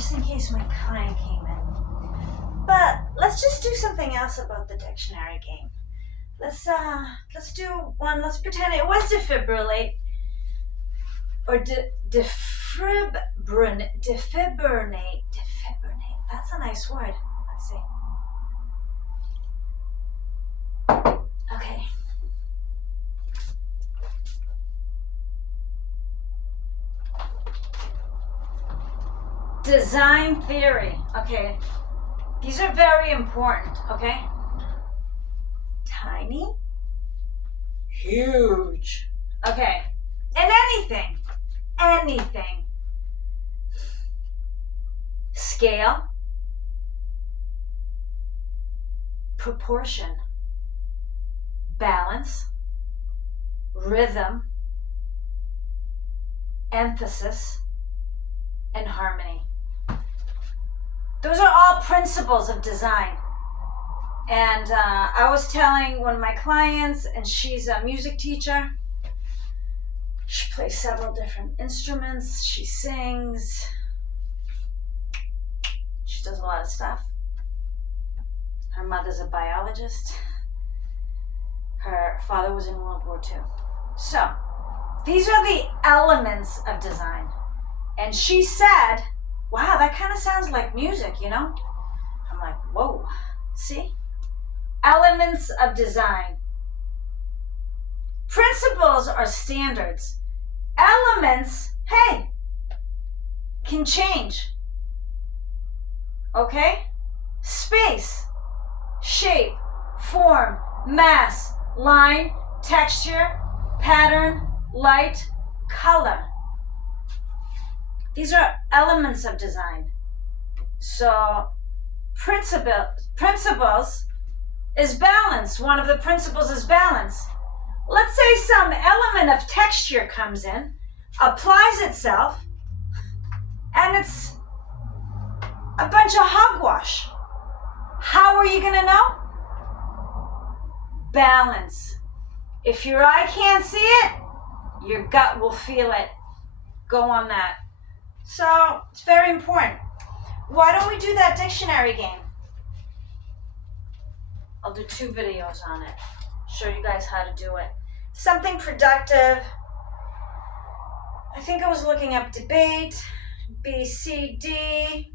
just in case my client came in. But let's just do something else about the dictionary game. Let's do one. Let's pretend it was defibrillate or defibrinate. Defibrinate. That's a nice word. Let's see. Okay. Design theory. Okay. These are very important. Okay. Tiny. Huge. Okay. And anything. Scale. Proportion. Balance. Rhythm. Emphasis. And harmony. Those are all principles of design. And I was telling one of my clients, and she's a music teacher. She plays several different instruments. She sings. She does a lot of stuff. Her mother's a biologist. Her father was in World War II. So, these are the elements of design. And she said, wow, that kind of sounds like music, you know? I'm like, whoa, see? Elements of design. Principles are standards. Elements, hey, can change. Okay? Space, shape, form, mass, line, texture, pattern, light, color. These are elements of design. So, principles is balance. One of the principles is balance. Let's say some element of texture comes in, applies itself, and it's a bunch of hogwash. How are you going to know? Balance. If your eye can't see it, your gut will feel it. Go on that. So, it's very important. Why don't we do that dictionary game? I'll do 2 videos on it. Show you guys how to do it. Something productive. I think I was looking up debate, BCD.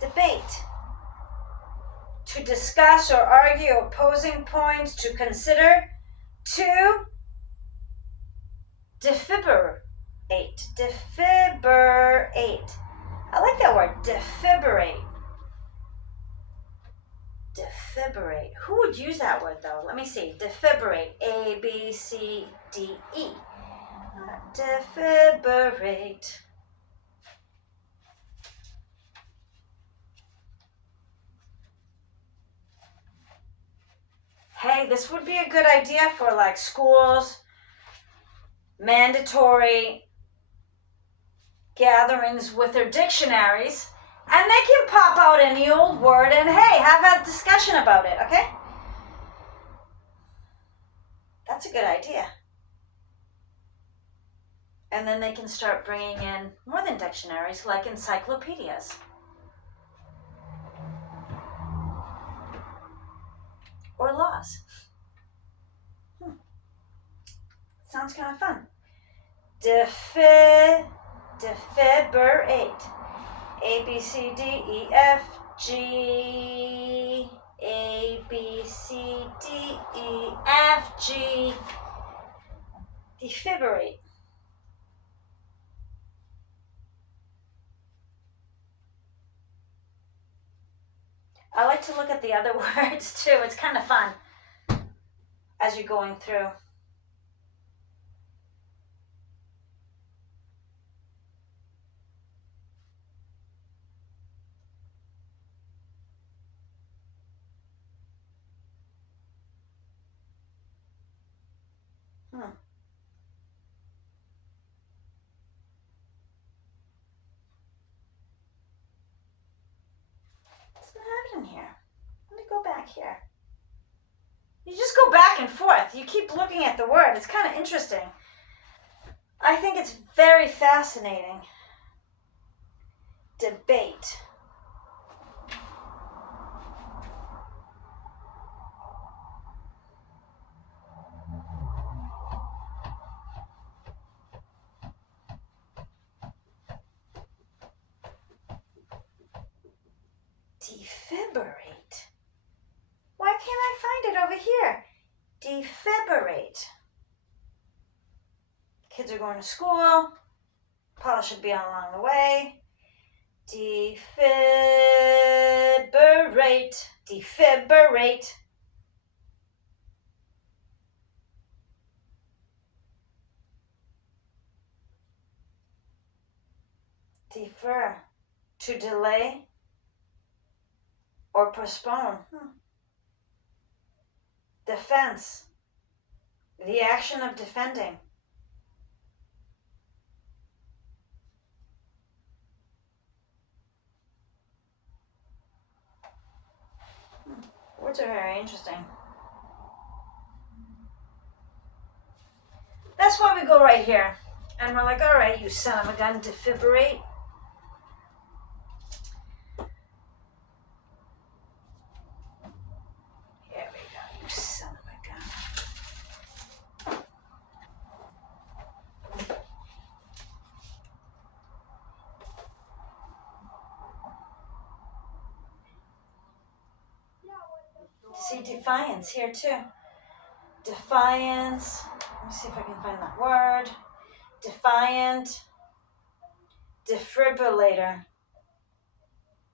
Debate. To discuss or argue opposing points, to consider, to defibrate. Defibrate. I like that word, defibrate. Defibrate. Who would use that word though? Let me see. Defibrate. A-B-C-D-E. Defibrate. Hey, this would be a good idea for like schools, mandatory gatherings with their dictionaries, and they can pop out any old word and hey, have a discussion about it, okay? That's a good idea. And then they can start bringing in more than dictionaries, like encyclopedias. Or laws. Sounds kind of fun. Defibrate. A, B, C, D, E, F, G. A, B, C, D, E, F, G. Defibrate. I like to look at the other words too. It's kind of fun as you're going through. in here? Let me go back here. You just go back and forth. You keep looking at the word. It's kind of interesting. I think it's very fascinating. Debate. Defibrate. Why can't I find it over here? Defibrate. Kids are going to school. Paula should be along the way. Defibrate. Defibrate. Defer. To delay or postpone. Defense. The action of defending. Words are very interesting. That's why we go right here. And we're like, all right, you son of a gun, defibrate. Here we go, you son of a gun. See defiance here too. Defiance. Let me see if I can find that word. Defiant. Defibrillator.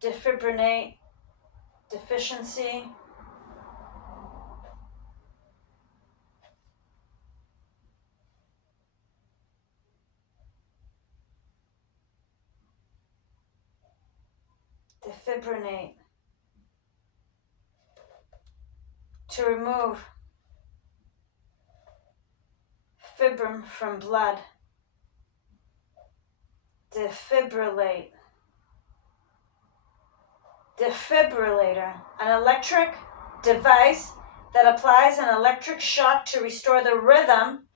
Defibrinate. Deficiency. Defibrinate. To remove fibrin from blood. Defibrillate. Defibrillator, an electric device that applies an electric shock to restore the rhythm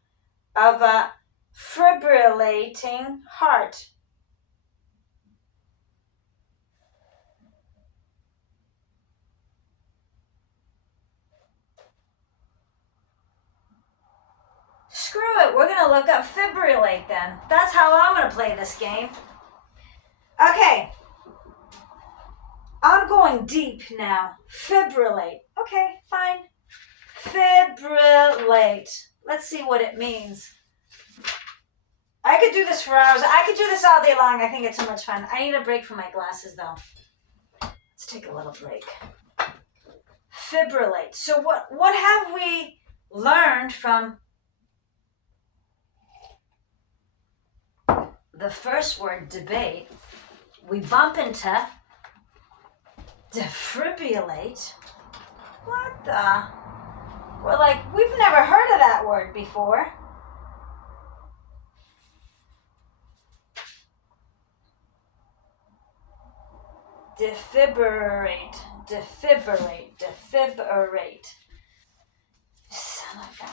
of a fibrillating heart. Screw it, we're going to look up fibrillate then. That's how I'm going to play this game. Okay. I'm going deep now. Fibrillate. Okay, fine. Fibrillate. Let's see what it means. I could do this for hours. I could do this all day long. I think it's so much fun. I need a break from my glasses though. Let's take a little break. Fibrillate. So what have we learned from the first word, debate? We bump into defibrillate. What the? We're like, we've never heard of that word before. Defibrate, defibrate, defibrate. Son of a...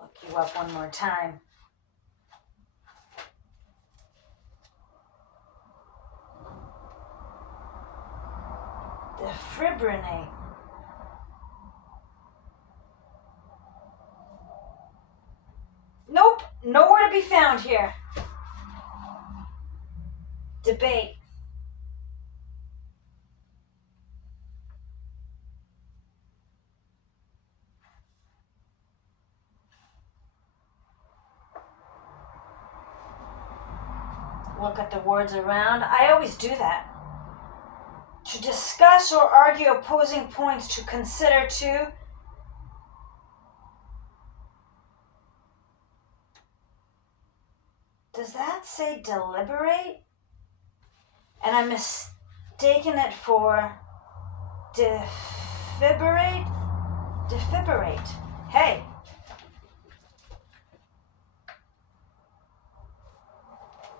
Look you up one more time. Defibrinate. Nope, nowhere to be found here. Debate. Look at the words around. I always do that. To discuss or argue opposing points, to consider, to does that say deliberate? And I'm mistaking it for defibrate? Defibrate. Hey.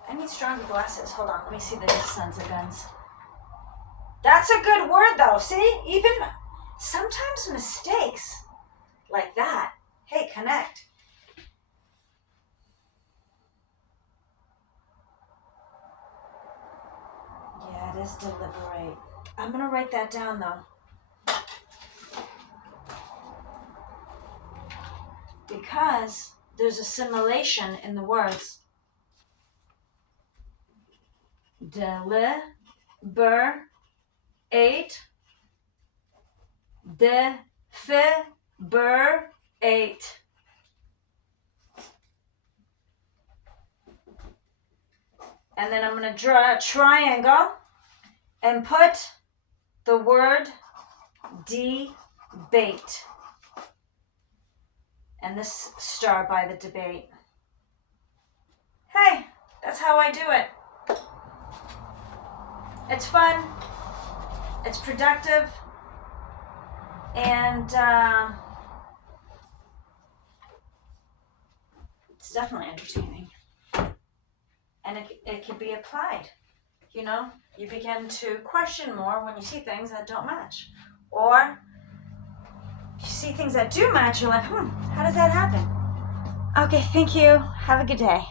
I need stronger glasses. Hold on, let me see the sons of guns. That's a good word though. See, even sometimes mistakes like that. Hey, connect. Yeah, it is deliberate. I'm gonna write that down though. Because there's assimilation in the words. Deliberate. Defibrate. And then I'm going to draw a triangle and put the word debate. And this star by the debate. Hey, that's how I do it. It's fun. It's productive. And it's definitely entertaining. And it can be applied. You know, you begin to question more when you see things that don't match. Or you see things that do match, you're like, how does that happen? Okay, thank you. Have a good day.